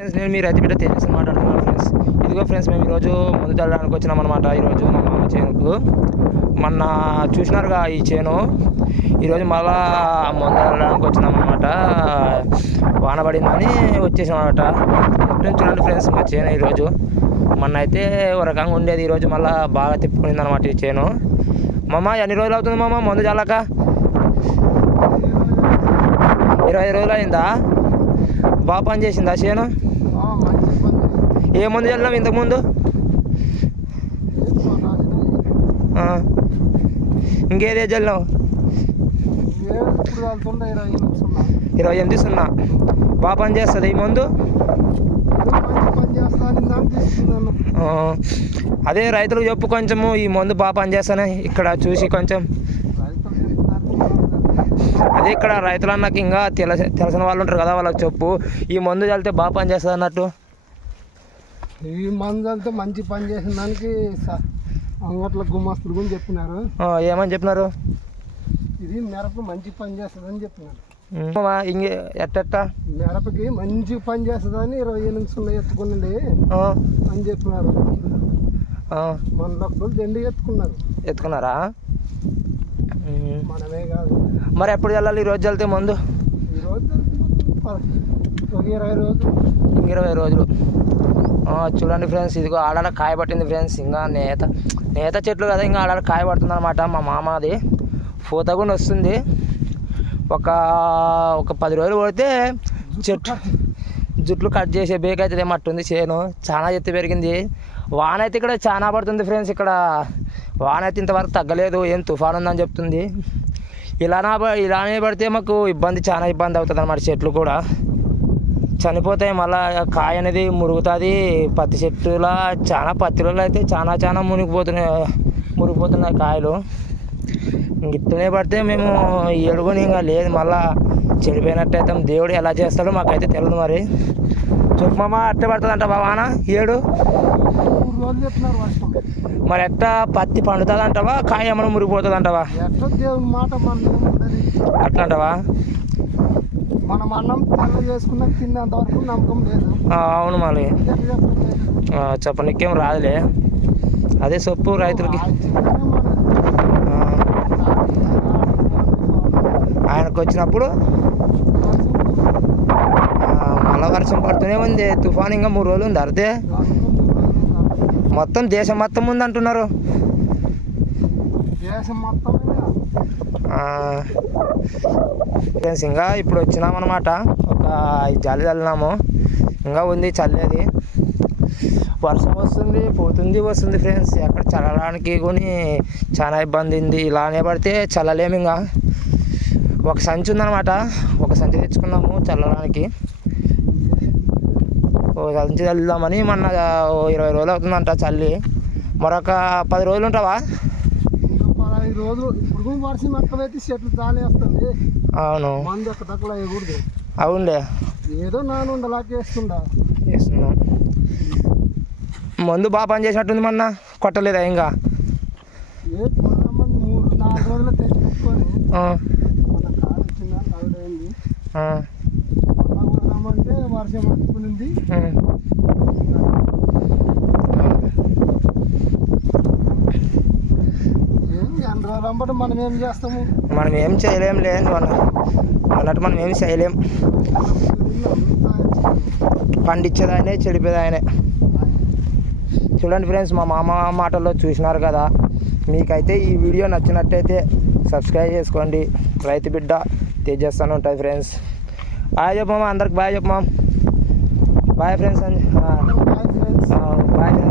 Friends నేను మీ రైతు బిడ్డ తేజస్ మాట్లాడుతున్నాను ఫ్రెండ్స్. ఇదిగో ఫ్రెండ్స్ మేము ఈరోజు ముందు చల్లడానికి వచ్చినాం అనమాట ఈరోజు మా మామ చేనుకు. మొన్న చూసినారుగా ఈ చేను. ఈరోజు మళ్ళా ముందు చల్లడానికి వచ్చినాం అనమాట వాన పడిందని వచ్చేసాం అనమాట ఎప్పుడు చూడండి ఫ్రెండ్స్ మా చేను ఈరోజు. మొన్న అయితే ఒక రకంగా ఉండేది. ఈరోజు మళ్ళీ బాగా తిప్పుకునింది అనమాట ఈ చేను. మామ ఎన్ని రోజులు అవుతుంది మామ ముందు చల్లక? ఇరవై ఐదు రోజులు అయిందా? బాగా పని చేసిందా చేను? ఏ మందు చల్లాం ఇంతకుముందు? ఇంకేదే చల్లాం? ఇరవై ఎనిమిది సున్నా. బాగా పని చేస్తుంది ఈ మందు? అదే రైతులకు చెప్పు కొంచెము ఈ మందు బాగా పనిచేస్తానే ఇక్కడ చూసి కొంచెం. అదే ఇక్కడ రైతులు అన్నకి ఇంకా తెలిసి తెలిసిన వాళ్ళు ఉంటారు కదా వాళ్ళకి చెప్పు. ఈ మందు చల్లితే బాగా పనిచేస్తుంది అన్నట్టు ఈ మందు అంతా మంచి పని చేసిన దానికి అంగట్ల గుమ్మస్తులు కూడా చెప్పినారు. ఏమని చెప్పినారు? ఇది మిరప మంచి పని చేస్తుందని చెప్పినారు. ఇంకే ఎట్టెట్ట? మిరపకి మంచి పని చేస్తుందని ఇరవై ఎనిమిది సున్నా ఎత్తుకునండి అని చెప్పినారు. మన లక్షలు దండి ఎత్తుకున్నారు. ఎత్తుకున్నారా. మనమే కాదు. మరి ఎప్పుడు చల్లాలి ఈ రోజు చల్లితే మందు? ఈరోజు ఇరవై రోజులు. ఇరవై రోజులు. చూడండి ఫ్రెండ్స్ ఇదిగో ఆడాడ కాయ పట్టింది ఫ్రెండ్స్. ఇంకా నేత నేత చెట్లు కదా ఇంకా ఆడాడ కాయ పడుతుంది అనమాట మా మామది పూత కూడా వస్తుంది. ఒక ఒక పది రోజులు పడితే చెట్లు జుట్లు కట్ చేసే బేక్ అయితే మట్టుంది చేను. చాలా ఎత్తు పెరిగింది. వాన అయితే ఇక్కడ చాలా పడుతుంది ఫ్రెండ్స్ ఇక్కడ. వాన అయితే ఇంతవరకు తగ్గలేదు ఏం తుఫాన్ ఉందని చెప్తుంది. ఇలానా ఇలానే పడితే మాకు ఇబ్బంది చాలా ఇబ్బంది అవుతుంది అన్నమాట చెట్లు కూడా. చనిపోతాయి మళ్ళా కాయ అనేది మురుగుతుంది పత్తి చెట్టులా చాలా పత్తిలో అయితే చాలా చాలా మునిగిపోతున్నాయి మురిగిపోతున్నాయి కాయలు. ఇట్లనే పడితే మేము ఎడుగుని ఇంకా లేదు మళ్ళా చెడిపోయినట్టయితే దేవుడు ఎలా చేస్తాడో మాకైతే తెలియదు మరి. చెప్పు మామ అట్టే పడుతుందంట బావానా ఏడు? మరి ఎట్ట పత్తి పండుతుంది అంటావా కాయ ఏమైనా మురిగిపోతుంది అంటావా ఎట్లా దేవుని మాట మన ఏముండదు అట్లా అంటావా మనం అన్నం తెల్ల చేసుకున్నా తిన్నంత వరకు నమ్మకం లేదు. అవును మళ్ళీ చెప్పనీకేం రాదులే. అదే సొప్పు రైతులకి. ఆయనకు వచ్చినప్పుడు మళ్ళా వర్షం పడుతూనే ఉంది. తుఫాన్ ఇంకా మూడు రోజులు ఉంది. అర్థే? మొత్తం దేశం మొత్తం ఉంది అంటున్నారు దేశం మొత్తం ఫ్రెండ్స్ ఇంకా ఇప్పుడు వచ్చినామన్నమాట. ఒక ఐదు జాలి చల్లినాము ఇంకా ఉంది చల్లేది. వర్షం వస్తుంది పోతుంది వస్తుంది ఫ్రెండ్స్ ఎక్కడ చల్లడానికి కొని చాలా ఇబ్బంది ఉంది. ఇలానే పడితే చల్లలేము ఇంకా. ఒక సంచి ఉందన్నమాట. ఒక సంచి తెచ్చుకున్నాము చల్లడానికి. ఓ సంచి చల్లుదామని మొన్న ఇరవై రోజులు అవుతుందంట చల్లి. మరొక పది రోజులు ఉంటావా? రోజులు ఇప్పుడు వర్షం ఎక్కువైతే చెట్లు జాలేస్తుంది. అవును. మందు ఒక తక్కువ వేయకూడదు. అవునులే. ఏదో నాను ఉండలాకేస్తుండా చేస్తున్నాం మందు బాగా పని చేసినట్టుంది మొన్న. కొట్టలేదా ఇంకా? ఏ కొడదామని మూడు నాలుగు రోజులు తెచ్చి పెట్టుకొని ఆ, మన కారు వచ్చిందా అయింది ఆ, వర్షం పట్టుకునింది ఏం మనం ఏం చేస్తాము? మనం ఏం చేయలేంలే అన్న అన్నట్టు మనం ఏం చేయలేం. పండించేది ఆయనే చెడిపేది ఆయనే చూడండి ఫ్రెండ్స్ మా మామ మాటల్లో చూసినారు కదా. మీకైతే ఈ వీడియో నచ్చినట్టయితే సబ్స్క్రైబ్ చేసుకోండి. రైతు బిడ్డ తెచ్చేస్తూనే ఉంటుంది ఫ్రెండ్స్. బాయ్ చెప్పమా అందరికి బాయ్ చెప్పమా బాయ్ ఫ్రెండ్స్ అని బాయ్ ఫ్రెండ్స్. Bye friends.